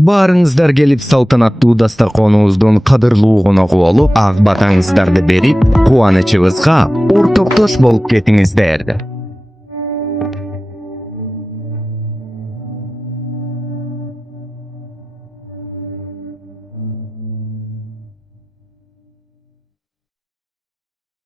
Баарыңыздар келип салтанаттуу дастарконубуздун кадырлуу коногу болуп, ак батаңыздарды берип, кубанычыбызга ортоктош болуп кетиңиздер.